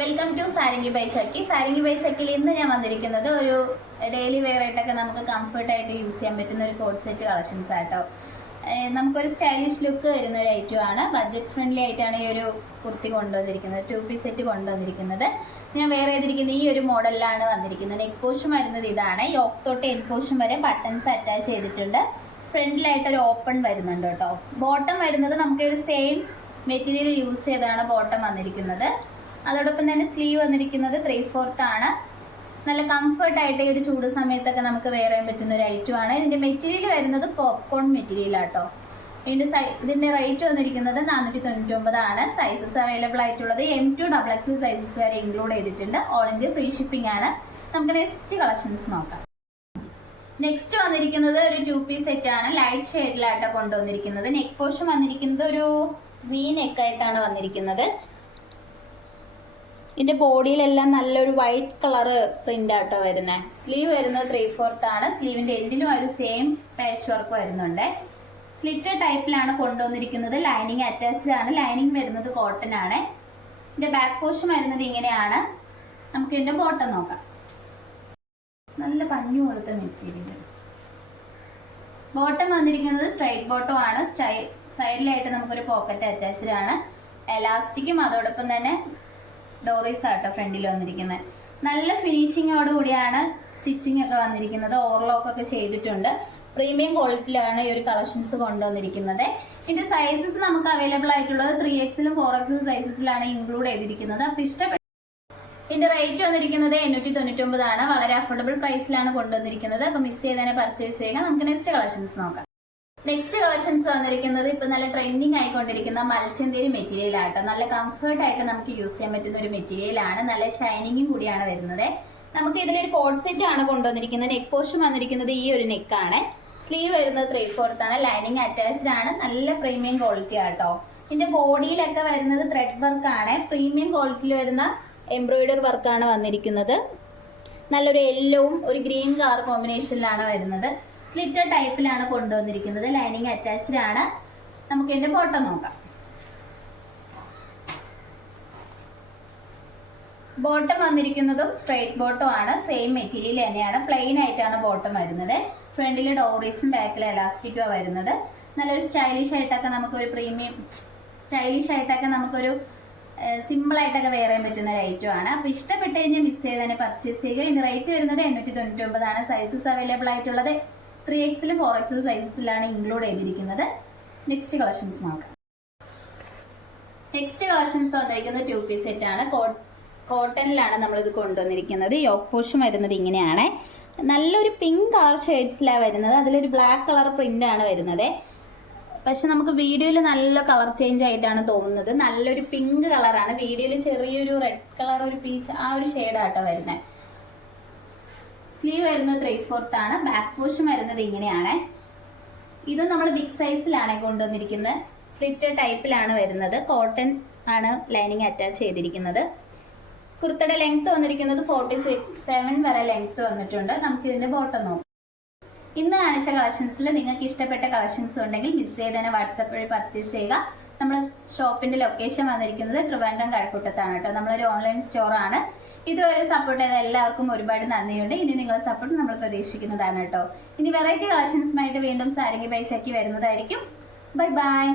Welcome to സാരിംഗി by ചക്കി. സാരിംഗി ബൈ ചക്കിൽ ഇന്ന് ഞാൻ വന്നിരിക്കുന്നത് ഒരു ഡെയിലി വെയർ ആയിട്ടൊക്കെ നമുക്ക് കംഫർട്ടായിട്ട് യൂസ് ചെയ്യാൻ പറ്റുന്ന ഒരു കോട്ട് സെറ്റ് കളക്ഷൻസ് ആട്ടോ. നമുക്കൊരു സ്റ്റൈലിഷ് ലുക്ക് വരുന്ന ഒരു ഐറ്റം ആണ്. ബഡ്ജറ്റ് ഫ്രണ്ട്ലി ആയിട്ടാണ് ഈ ഒരു കുർത്തി കൊണ്ടുവന്നിരിക്കുന്നത്, 2 പീസ് സെറ്റ് കൊണ്ടുവന്നിരിക്കുന്നത്. ഞാൻ വേറെ ചെയ്തിരിക്കുന്ന ഈ ഒരു മോഡലിലാണ് വന്നിരിക്കുന്നത്. നെക്ക് പോഷൻ വരുന്നത് ഇതാണ്. യോക്ക് തൊട്ട് എൻ പോഷൻ വരെ ബട്ടൺസ് അറ്റാച്ച് ചെയ്തിട്ടുണ്ട്. ഫ്രണ്ടിലായിട്ട് ഒരു ഓപ്പൺ വരുന്നുണ്ട് കേട്ടോ. ബോട്ടം വരുന്നത് നമുക്ക് ഒരു സെയിം മെറ്റീരിയൽ യൂസ് ചെയ്താണ് ബോട്ടം വന്നിരിക്കുന്നത്. അതോടൊപ്പം തന്നെ സ്ലീവ് വന്നിരിക്കുന്നത് 3/4 ആണ്. നല്ല കംഫർട്ടായിട്ട് ഈ ഒരു ചൂട് സമയത്തൊക്കെ നമുക്ക് വെയർ ചെയ്യാൻ പറ്റുന്ന ഒരു ഐറ്റം ആണ്. ഇതിന്റെ മെറ്റീരിയൽ വരുന്നത് പോപ്കോൺ മെറ്റീരിയൽ ആട്ടോ. ഇതിന്റെ റേറ്റ് വന്നിരിക്കുന്നത് 499 ആണ്. സൈസസ് അവൈലബിൾ ആയിട്ടുള്ളത് M2 XXL സൈസസ് വരെ ഇൻക്ലൂഡ് ചെയ്തിട്ടുണ്ട്. ഓൾ ഇന്ത്യ ഫ്രീ ഷിപ്പിംഗ് ആണ്. നമുക്ക് നെക്സ്റ്റ് കളക്ഷൻസ് നോക്കാം. നെക്സ്റ്റ് വന്നിരിക്കുന്നത് ഒരു 2 പീസ് സെറ്റ് ആണ്. ലൈറ്റ് ഷെയ്ഡിലായിട്ടാണ് കൊണ്ടുവന്നിരിക്കുന്നത്. നെക്ക് പോർഷൻ വന്നിരിക്കുന്നത് ഒരു വി നെക്ക് ആയിട്ടാണ് വന്നിരിക്കുന്നത്. ഇതിന്റെ ബോഡിയിലെല്ലാം നല്ലൊരു വൈറ്റ് കളർ പ്രിന്റ് ആട്ടോ വരുന്നത്. സ്ലീവ് വരുന്നത് 3/4 ആണ്. സ്ലീവിന്റെ എൻഡിലും ഒരു സെയിം പാച്ച് വർക്ക് വരുന്നുണ്ട്. സ്ലിറ്റ് ടൈപ്പിലാണ് കൊണ്ടുവന്നിരിക്കുന്നത്. ലൈനിങ് അറ്റാച്ച്ഡ് ആണ്. ലൈനിങ് വരുന്നത് കോട്ടൺ ആണ്. ഇതിന്റെ ബാക്ക് പോർഷൻ വരുന്നത് ഇങ്ങനെയാണ്. നമുക്ക് ഇതിന്റെ ബോട്ടം നോക്കാം. നല്ല പഞ്ഞു പോലത്തെ മെറ്റീരിയൽ. ബോട്ടം വന്നിരിക്കുന്നത് സ്ട്രൈറ്റ് ബോട്ടം ആണ്. സൈഡിലായിട്ട് നമുക്കൊരു പോക്കറ്റ് അറ്റാച്ച്ഡ് ആണ്. എലാസ്റ്റിക്കും അതോടൊപ്പം തന്നെ ഡോറീസ് ആട്ടോ ഫ്രണ്ടിൽ വന്നിരിക്കുന്നത്. നല്ല ഫിനിഷിങ്ങോട് കൂടിയാണ് സ്റ്റിച്ചിങ് ഒക്കെ വന്നിരിക്കുന്നത്. ഓവർലോക്ക് ഒക്കെ ചെയ്തിട്ടുണ്ട്. പ്രീമിയം ക്വാളിറ്റിയിലാണ് ഈ ഒരു കളക്ഷൻസ് കൊണ്ടുവന്നിരിക്കുന്നത്. ഇതിന്റെ സൈസസ് നമുക്ക് അവൈലബിൾ ആയിട്ടുള്ളത് 3XL 4XL സൈസസിലാണ് ഇൻക്ലൂഡ് ചെയ്തിരിക്കുന്നത്. അപ്പോൾ ഇഷ്ടപ്പെട്ട ഇതിന്റെ റേറ്റ് വന്നിരിക്കുന്നത് 899 ആണ്. വളരെ അഫോർഡബിൾ പ്രൈസിലാണ് കൊണ്ടുവന്നിരിക്കുന്നത്. അപ്പോൾ മിസ് ചെയ്തതിനെ പർച്ചേസ് ചെയ്യുക. നമുക്ക് നെക്സ്റ്റ് കളക്ഷൻസ് നോക്കാം. നെക്സ്റ്റ് കളക്ഷൻസ് വന്നിരിക്കുന്നത് ഇപ്പൊ നല്ല ട്രെൻഡിങ് ആയിക്കൊണ്ടിരിക്കുന്ന മൽച്ചന്തേരി മെറ്റീരിയൽ ആട്ടോ. നല്ല കംഫർട്ട് ആയിട്ട് നമുക്ക് യൂസ് ചെയ്യാൻ പറ്റുന്ന ഒരു മെറ്റീരിയൽ ആണ്. നല്ല ഷൈനിങ്ങും കൂടിയാണ് വരുന്നത്. നമുക്ക് ഇതിലൊരു കോട്ട് സെറ്റ് ആണ് കൊണ്ടുവന്നിരിക്കുന്നത്. നെക്ക് പോർഷൻ വന്നിരിക്കുന്നത് ഈ ഒരു നെക്കാണ്. സ്ലീവ് വരുന്നത് 3/4 ആണ്. ലൈനിങ് അറ്റാച്ച്ഡ് ആണ്. നല്ല പ്രീമിയം ക്വാളിറ്റി ആട്ടോ. ഇതിന്റെ ബോഡിയിലൊക്കെ വരുന്നത് ത്രെഡ് വർക്ക് ആണ്. പ്രീമിയം ക്വാളിറ്റിയിൽ വരുന്ന എംബ്രോയിഡറി വർക്കാണ് വന്നിരിക്കുന്നത്. നല്ലൊരു യെല്ലോവും ഒരു ഗ്രീൻ കളർ കോമ്പിനേഷനിലാണ് വരുന്നത്. സ്ലിറ്റർ ടൈപ്പിലാണ് കൊണ്ടുവന്നിരിക്കുന്നത്. ലൈനിങ് അറ്റാച്ച്ഡ് ആണ്. നമുക്ക് ഇതിന്റെ ബോട്ടം നോക്കാം. ബോട്ടം വന്നിരിക്കുന്നതും സ്ട്രൈറ്റ് ബോട്ടം ആണ്. സെയിം മെറ്റീരിയൽ തന്നെയാണ്. പ്ലെയിൻ ആയിട്ടാണ് ബോട്ടം വരുന്നത്. ഫ്രണ്ടിൽ ഡോറീസും ബാക്കിൽ എലാസ്റ്റിക്കും വരുന്നത്. നല്ലൊരു സ്റ്റൈലിഷ് ആയിട്ടൊക്കെ നമുക്കൊരു പ്രീമിയം സ്റ്റൈലിഷ് ആയിട്ടൊക്കെ നമുക്കൊരു സിമ്പിൾ ആയിട്ടൊക്കെ വെയർ ചെയ്യാൻ പറ്റുന്ന ഒരു ഐറ്റം ആണ്. അപ്പോൾ ഇഷ്ടപ്പെട്ട് കഴിഞ്ഞാൽ മിസ് ചെയ്ത് തന്നെ പർച്ചേസ് ചെയ്യുക. ഇതിന്റെ റേറ്റ് വരുന്നത് 899 ആണ്. സൈസസ് അവൈലബിൾ ആയിട്ടുള്ളത് 3XL 4XL സൈസസിലാണ് ഇൻക്ലൂഡ് ചെയ്തിരിക്കുന്നത്. നെക്സ്റ്റ് കളക്ഷൻസ് നോക്കാം. നെക്സ്റ്റ് കളക്ഷൻസ് വന്നിരിക്കുന്നത് 2 പീസ് സെറ്റ് ആണ്. കോട്ടണിലാണ് നമ്മളിത് കൊണ്ടുവന്നിരിക്കുന്നത്. യോക്ക് പോഷൻ വരുന്നത് ഇങ്ങനെയാണ്. നല്ലൊരു പിങ്ക് കളർ ഷെയ്ഡ്സിലാണ് വരുന്നത്. അതിലൊരു ബ്ലാക്ക് കളർ പ്രിന്റ് ആണ് വരുന്നത്. പക്ഷെ നമുക്ക് വീഡിയോയിൽ നല്ല കളർ ചേഞ്ച് ആയിട്ടാണ് തോന്നുന്നത്. നല്ലൊരു പിങ്ക് കളറാണ്. വീഡിയോയിൽ ചെറിയൊരു റെഡ് കളർ, ഒരു പീച്ച്, ആ ഒരു ഷെയ്ഡാട്ടോ വരുന്നത്. സ്ലീവ് വരുന്നത് 3/4 ആണ്. ബാക്ക് പോർഷൻ വരുന്നത് ഇങ്ങനെയാണ്. ഇത് നമ്മൾ ബിഗ് സൈസിലാണ് കൊണ്ടുവന്നിരിക്കുന്നത്. സ്ലിറ്റർ ടൈപ്പിലാണ് വരുന്നത്. കോട്ടൺ ആണ് ലൈനിങ് അറ്റാച്ച് ചെയ്തിരിക്കുന്നത്. കുർത്തയുടെ ലെങ്ത് വന്നിരിക്കുന്നത് 47 വരെ ലെങ്ത് വന്നിട്ടുണ്ട്. നമുക്ക് ഇതിന്റെ ബോട്ടം നോക്കാം. ഇന്ന് കാണിച്ച കളക്ഷൻസിൽ നിങ്ങൾക്ക് ഇഷ്ടപ്പെട്ട കളക്ഷൻസ് ഉണ്ടെങ്കിൽ മിസ് ചെയ്ത് തന്നെ വാട്സാപ്പ് വഴി പർച്ചേസ് ചെയ്യുക. നമ്മുടെ ഷോപ്പിന്റെ ലൊക്കേഷൻ വന്നിരിക്കുന്നത് ട്രിവാൻഡ്രം കഴക്കൂട്ടത്താണ് കേട്ടോ. നമ്മളൊരു ഓൺലൈൻ സ്റ്റോർ ആണ്. ഇതുവരെ സപ്പോർട്ട് ചെയ്ത എല്ലാവർക്കും ഒരുപാട് നന്ദിയുണ്ട്. ഇനി നിങ്ങളുടെ സപ്പോർട്ട് നമ്മൾ പ്രതീക്ഷിക്കുന്നതാണ് കേട്ടോ. ഇനി വെറൈറ്റി കളക്ഷൻസുമായിട്ട് വീണ്ടും സാരിംഗി ബൈ ചക്കി വരുന്നതായിരിക്കും. Bye bye.